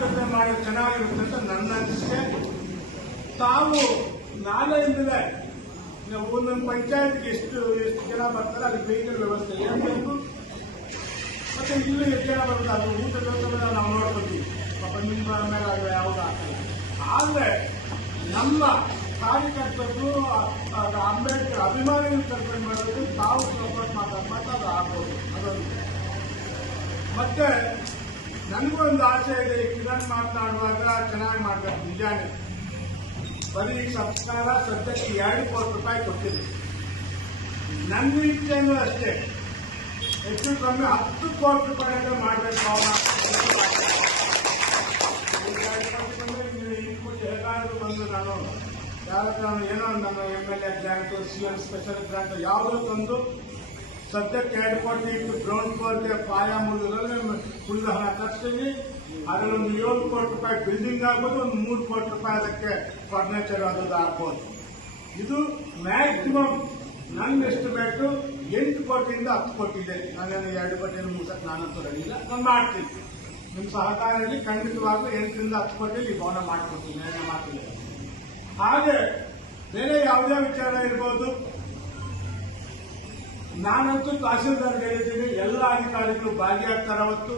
ಜೊತೆ ಮಾಡಿ ಚೆನ್ನಾಗಿರುತ್ತೆ ಅಂತ ನನ್ನ ಅನಿಸಿಕೆ. ತಾವು ನಾಳೆಯಿಂದಲೇ ಒಂದೊಂದು ಪಂಚಾಯತ್ಗೆ ಎಷ್ಟು ಜನ ಬರ್ತಾರೆ ಅದಕ್ಕೆ ವೆಹಿಕಲ್ ವ್ಯವಸ್ಥೆ ಏನ್ ಬೇಕು, ಮತ್ತೆ ಇಲ್ಲಿ ಎಷ್ಟು ಜನ ಬರುತ್ತೆ ಅದು ಊಟದ ವ್ಯವಸ್ಥೆ ನಾವು ನೋಡ್ಕೊತೀವಿ. ಪಾಪ ನಿಮ್ಮ ಮೇಲೆ ಅದು ಯಾವುದು ಆಗ್ತದೆ. ಆದ್ರೆ ನಮ್ಮ ಕಾರ್ಯಕರ್ತರು ಅಂಬೇಡ್ಕರ್ ಅಭಿಮಾನಿಗಳು ಕರ್ಕೊಂಡು ಮಾಡೋದು ತಾವು ಸಪೋರ್ಟ್ ಮಾತಾಡ್ಬೇಕು, ಅದು ಆಗ್ಬೋದು. ಅದೊಂದು ಮತ್ತೆ ನನಗೊಂದು ಆಸೆ ಇದೆ. ಕಿರಣ್ ಮಾತನಾಡುವಾಗ ಚೆನ್ನಾಗಿ ಮಾಡ್ಬೇಕು, ನಿಜಾನೇ. ಬರೀ ಸರ್ಕಾರ ಸದ್ಯಕ್ಕೆ 2 ಕೋಟಿ ರೂಪಾಯಿ ಕೊಟ್ಟಿದೆ. ನನ್ನ ಇಚ್ಛೆನೂ ಅಷ್ಟೇ, ಹೆಚ್ಚು ಕಮ್ಮಿ 10 ಕೋಟಿ ರೂಪಾಯಿ ಮಾಡಬೇಕು. ಹೇಗಾದ್ರೂ ಬಂದು ನಾನು ಯಾರು ಏನೋ ನನ್ನ MLA grant, CM special grant ಯಾವುದೋ ತಂದು ಸದ್ಯಕ್ಕೆ 2 ಕೋಟಿ ಇಟ್ಟು ಗ್ರೌಂಡ್ ಫ್ಲೋರ್ಗೆ ಪಾಯ ಮುಗಿದ್ರಲ್ಲಿ ಉಳಿದ ಹಣ ತರಿಸ್ತೀವಿ. ಅದರಲ್ಲಿ ಒಂದು 7 ಕೋಟಿ ರೂಪಾಯಿ ಬಿಲ್ಡಿಂಗ್ ಆಗ್ಬೋದು, ಒಂದು 3 ಕೋಟಿ ರೂಪಾಯಿ ಅದಕ್ಕೆ ಫರ್ನಿಚರ್ ಅದು ಆಗ್ಬೋದು. ಇದು ಮ್ಯಾಕ್ಸಿಮಮ್ ನನ್ಗೆ ಎಷ್ಟು ಬೇಕು 8 ಕೋಟಿಯಿಂದ 10 ಕೋಟಿ ಇದೆ. ನಾನೇನು 2 ಕೋಟಿಯನ್ನು ಮುಗಿಸಕ್ಕೆ ನಾನಂತೂ ರಡಿಲ್ಲ, ನಾನು ಮಾಡ್ತೀನಿ. ನಿಮ್ಮ ಸಹಕಾರದಲ್ಲಿ ಖಂಡಿತವಾಗ್ಲೂ 8ರಿಂದ 10 ಕೋಟಿಯಲ್ಲಿ ಈ ಭವನ ಮಾಡ್ಕೊಡ್ತೀನಿ, ನನ್ನ ಮಾತಿಲ್ಲ. ಹಾಗೆ ಬೇರೆ ಯಾವುದೇ ವಿಚಾರ ಇರ್ಬೋದು, ನಾನಂತೂ ತಹಸೀಲ್ದಾರ್ ಹೇಳಿದ್ದೀನಿ, ಎಲ್ಲ ಅಧಿಕಾರಿಗಳು ಭಾಗಿಯಾಗ್ತಾರೆ. ಅವತ್ತು